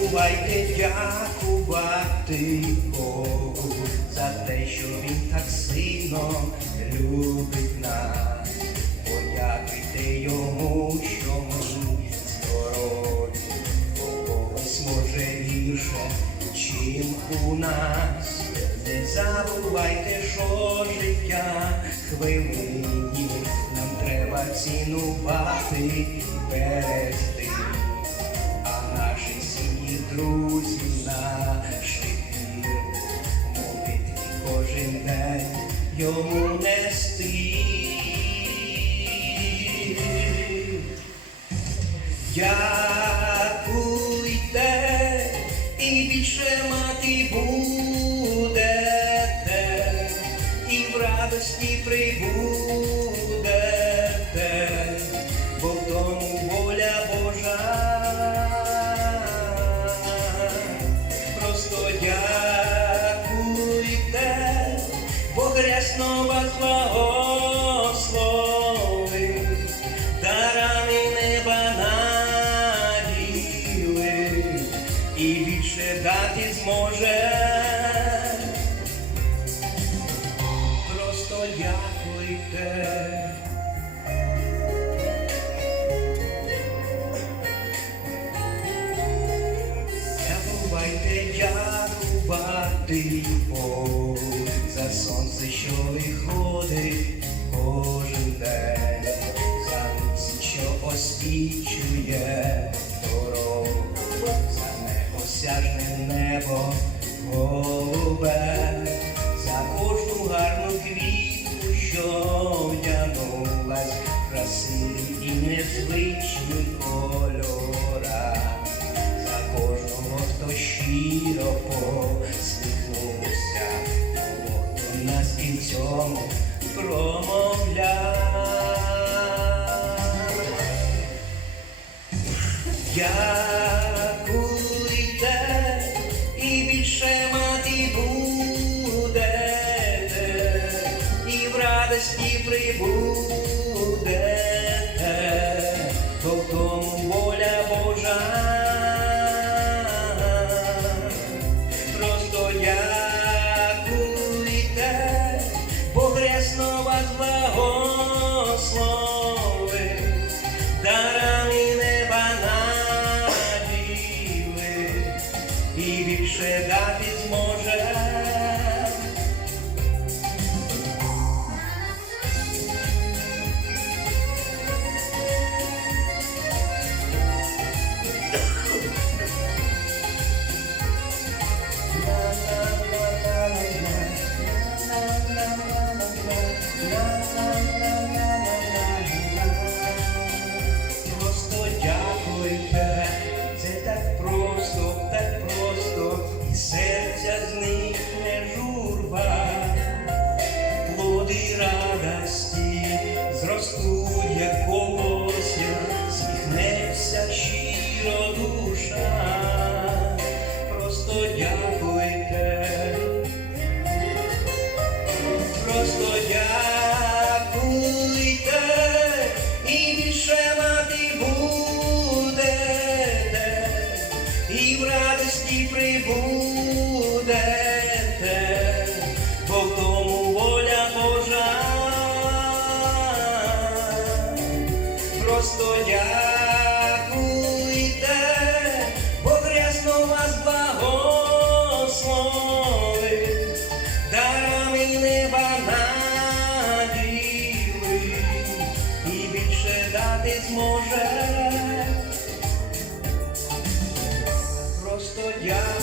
забувайте дякувати Богу за те, що Він так сильно любить нас. Подякуйте йому, що ми здорові, бо когось може гірше, чим у нас. Не забувайте, що життя хвилині, нам треба цінувати і друзі, наші молитві кожен день йому нести. Бог рясно вас благословив, дарами неба наділи, і більше дати зможе. Просто дякуйте. Забувайте дякувати Богу за сонце, що виходить кожен день, за що освічує дорогу, за неосяжне небо голубе, за кожну гарну квітку, що вдягнулась в красиві і незвичні кольора. За кожного, хто щиро посміхнувся, Дякуйте і більше мати будете, і в радості прибудете, прибудете, бо в тому воля Божа. Просто дякуйте, Бог рясно вас благословив, дарами неба наділи, і більше дати зможе. Просто дякуйте.